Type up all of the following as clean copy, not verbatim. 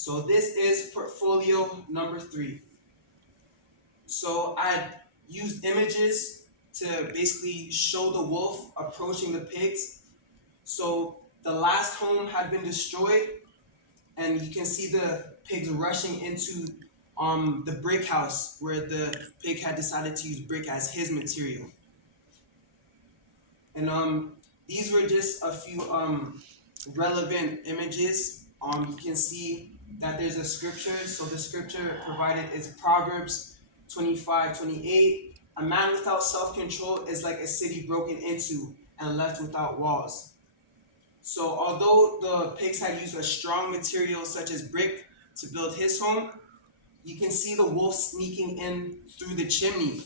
So this is portfolio number 3. So I used images to basically show the wolf approaching the pigs. So the last home had been destroyed, and you can see the pigs rushing into the brick house where the pig had decided to use brick as his material. And these were just a few relevant images. You can see that there's a scripture. So the scripture provided is Proverbs 25:28. A man without self-control is like a city broken into and left without walls. So although the pigs had used a strong material such as brick to build his home, you can see the wolf sneaking in through the chimney.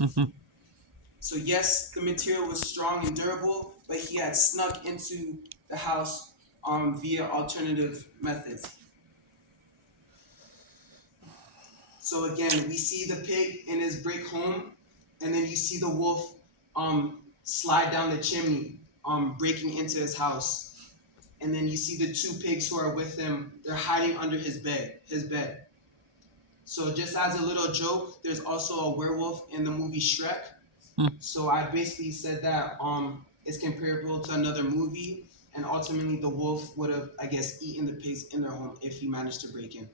So yes, the material was strong and durable, but he had snuck into the house via alternative methods. So again, we see the pig in his brick home, and then you see the wolf slide down the chimney, breaking into his house. And then you see the 2 pigs who are with him, they're hiding under his bed. So just as a little joke, there's also a werewolf in the movie Shrek. So I basically said that it's comparable to another movie, and ultimately the wolf would have, I guess, eaten the pigs in their home if he managed to break in,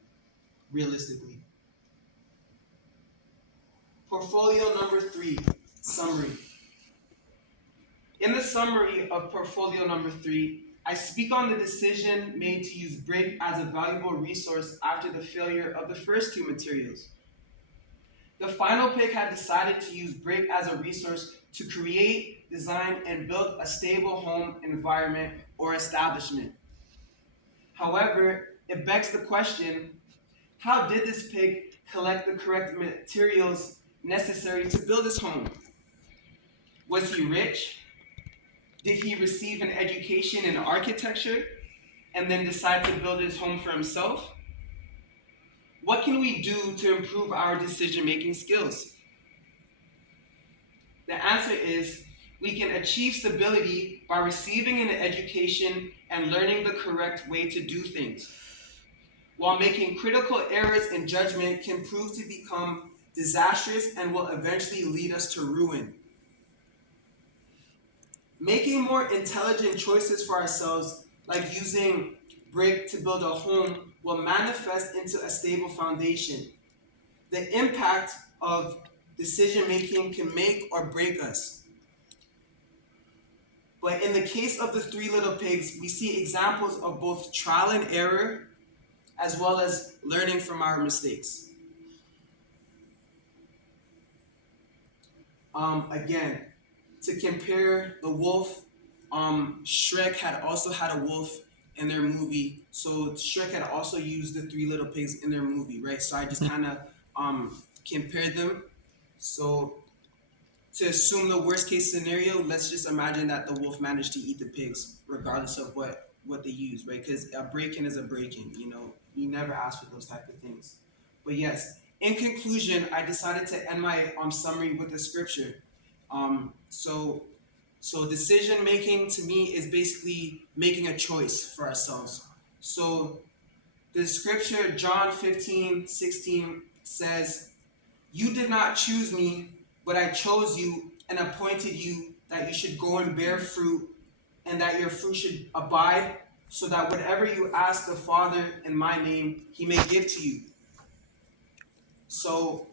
realistically. Portfolio number 3, summary. In the summary of portfolio number 3, I speak on the decision made to use brick as a valuable resource after the failure of the first 2 materials. The final pig had decided to use brick as a resource to create, design, and build a stable home environment or establishment. However, it begs the question, how did this pig collect the correct materials necessary to build his home? Was he rich? Did he receive an education in architecture and then decide to build his home for himself? What can we do to improve our decision-making skills? The answer is we can achieve stability by receiving an education and learning the correct way to do things, while making critical errors in judgment can prove to become disastrous and will eventually lead us to ruin. Making more intelligent choices for ourselves, like using brick to build a home, will manifest into a stable foundation. The impact of decision making can make or break us. But in the case of the 3 little pigs, we see examples of both trial and error as well as learning from our mistakes. Again, to compare the wolf, Shrek had also had a wolf in their movie. So Shrek had also used the 3 little pigs in their movie, right? So I just kind of compared them. So to assume the worst case scenario, let's just imagine that the wolf managed to eat the pigs, regardless of what they use, right? Because a break-in is a break-in, you never ask for those type of things. But yes, in conclusion, I decided to end my summary with a scripture. So decision making to me is basically making a choice for ourselves. So the scripture, John 15:16 says, "You did not choose me, but I chose you and appointed you that you should go and bear fruit, and that your fruit should abide, so that whatever you ask the Father in my name, he may give to you." So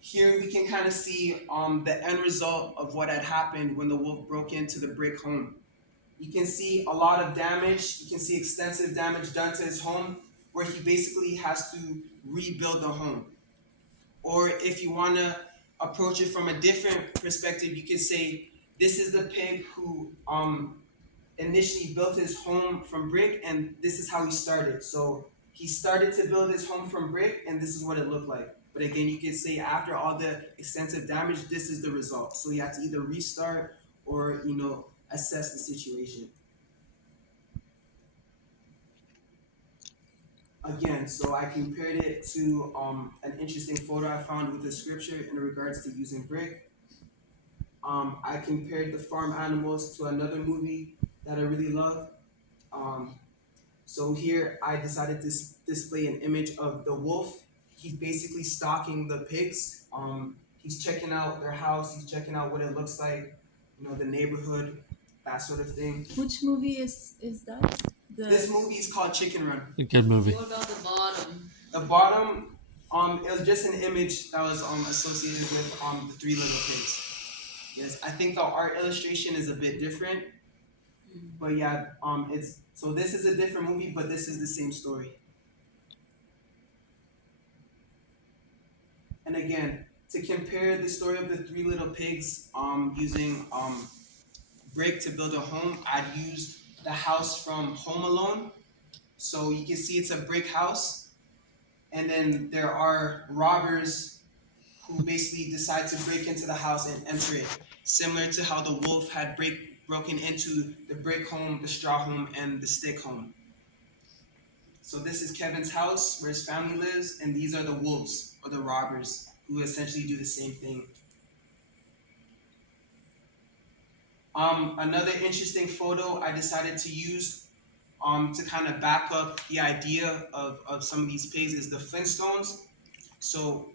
here we can kind of see the end result of what had happened when the wolf broke into the brick home. You can see a lot of damage. You can see extensive damage done to his home, where he basically has to rebuild the home. Or if you want to approach it from a different perspective, you could say this is the pig who initially built his home from brick, and this is how he started. So he started to build his home from brick, and this is what it looked like. But again, you could say after all the extensive damage, this is the result. So you have to either restart or assess the situation. Again, so I compared it to an interesting photo I found with the scripture in regards to using brick. I compared the farm animals to another movie that I really love. So here I decided to display an image of the wolf. He's basically stalking the pigs. He's checking out their house. He's checking out what it looks like, the neighborhood, that sort of thing. Which movie is that? This movie is called Chicken Run. A good movie. What about the bottom? The bottom, it was just an image that was associated with the Three Little Pigs. Yes, I think the art illustration is a bit different, but yeah, it's so this is a different movie, but this is the same story. And again, to compare the story of the Three Little Pigs, using brick to build a home, I'd use the house from Home Alone. So you can see it's a brick house, and then there are robbers who basically decide to break into the house and enter it, similar to how the wolf had broken into the brick home, the straw home, and the stick home. So this is Kevin's house where his family lives, and these are the wolves or the robbers who essentially do the same thing. Another interesting photo I decided to use to kind of back up the idea of some of these pigs is the Flintstones. So,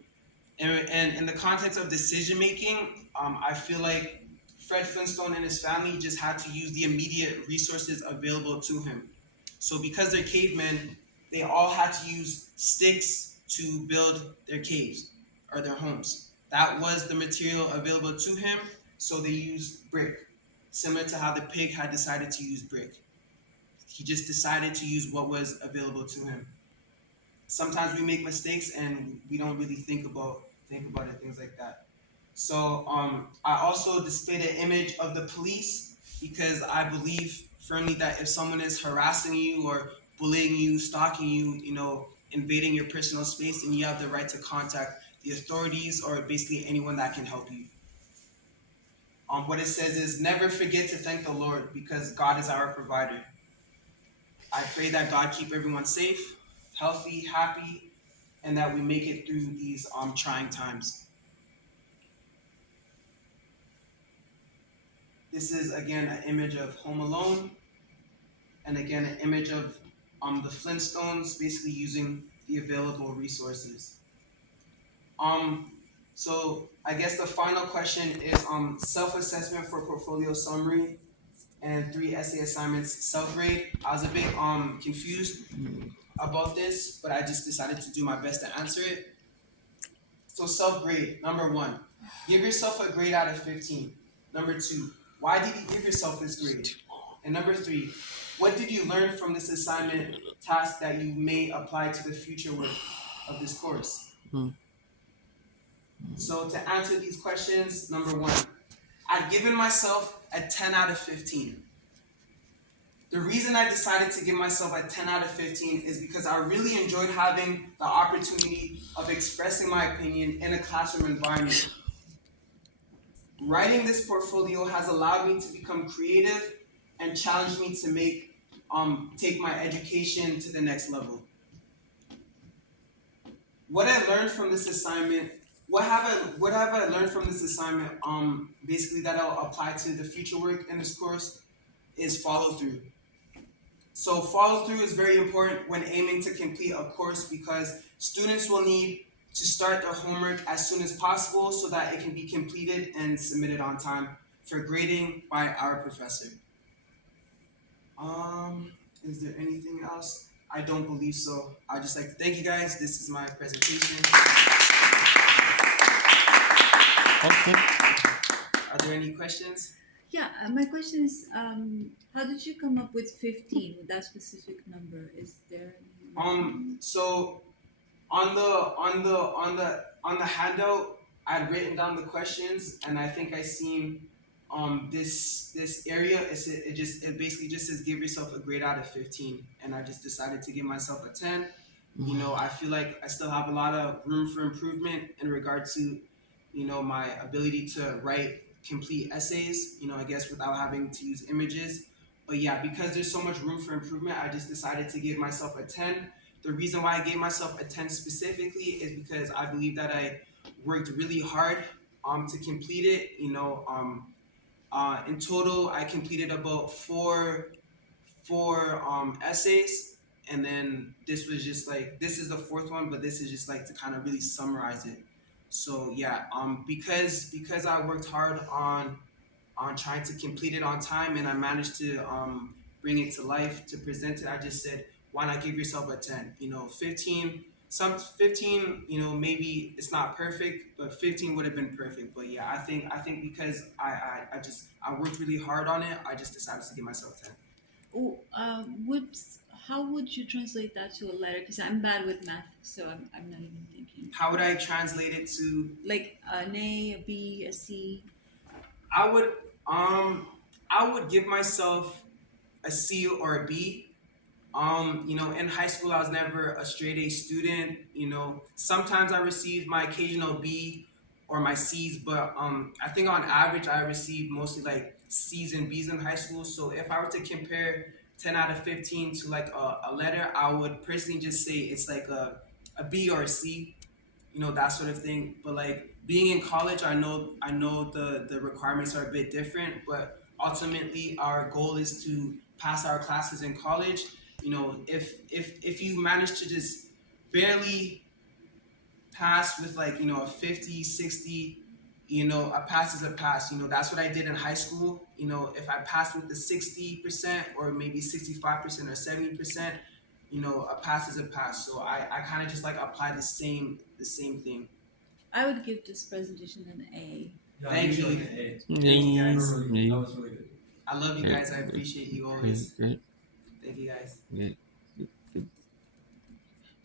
and in the context of decision making, I feel like Fred Flintstone and his family just had to use the immediate resources available to him. So because they're cavemen, they all had to use sticks to build their caves or their homes. That was the material available to him, so they used brick, similar to how the pig had decided to use brick. He just decided to use what was available to him. Sometimes we make mistakes and we don't really think about it, things like that. So I also displayed an image of the police because I believe firmly that if someone is harassing you or bullying you, stalking you, invading your personal space, then you have the right to contact the authorities or basically anyone that can help you. What it says is never forget to thank the Lord because God is our provider. I pray that God keep everyone safe, healthy, happy, and that we make it through these trying times. This is again an image of Home Alone, and again an image of the Flintstones, basically using the available resources. So I guess the final question is self-assessment for portfolio summary and 3 essay assignments self-grade. I was a bit confused about this, but I just decided to do my best to answer it. So self-grade, number 1, give yourself a grade out of 15. Number 2, why did you give yourself this grade? And number 3, what did you learn from this assignment task that you may apply to the future work of this course? So to answer these questions, number 1, I've given myself a 10 out of 15. The reason I decided to give myself a 10 out of 15 is because I really enjoyed having the opportunity of expressing my opinion in a classroom environment. Writing this portfolio has allowed me to become creative and challenged me to take my education to the next level. What I learned from this assignment, what have I learned from this assignment, basically that I'll apply to the future work in this course, is follow through. So follow through is very important when aiming to complete a course because students will need to start their homework as soon as possible so that it can be completed and submitted on time for grading by our professor. Is there anything else? I don't believe so. I'd just like to thank you guys. This is my presentation. Okay. Are there any questions? Yeah, my question is, how did you come up with 15 with that specific number? Is there any So on the handout, I'd written down the questions, and I think I seen this area. It basically just says give yourself a grade out of 15, and I just decided to give myself a 10. I feel like I still have a lot of room for improvement in regard to my ability to write complete essays, I guess without having to use images. But yeah, because there's so much room for improvement, I just decided to give myself a 10. The reason why I gave myself a 10 specifically is because I believe that I worked really hard to complete it. In total, I completed about four essays. and then this was just like this is the fourth one, but this is just like to kind of really summarize it. So yeah, because I worked hard on trying to complete it on time, and I managed to bring it to life to present it. I just said, why not give yourself a 10? 15. Some 15, maybe it's not perfect, but 15 would have been perfect. But yeah, I think because I worked really hard on it, I just decided to give myself 10. Oh, how would you translate that to a letter? Because I'm bad with math, so I'm not even thinking. How would I translate it to? Like an A, a B, a C. I would um I would give myself a C or a B. In high school I was never a straight A student. Sometimes I received my occasional B or my C's, but I think on average I received mostly like C's and B's in high school. So if I were to compare 10 out of 15 to like a letter, I would personally just say it's like a B or a C, that sort of thing. But like being in college, I know the requirements are a bit different, but ultimately our goal is to pass our classes in college. If you manage to just barely pass with like a 50, 60, a pass is a pass. That's what I did in high school. If I passed with the 60% or maybe 65% or 70%, a pass is a pass. So I kind of just like apply the same thing. I would give this presentation an A. Yeah, Thank usually you. an A. Thank you guys. That was really good. I love you guys. I appreciate you always. Great. Thank you guys. Great.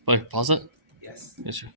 Fine. Pause it. Yes. Yes, sir.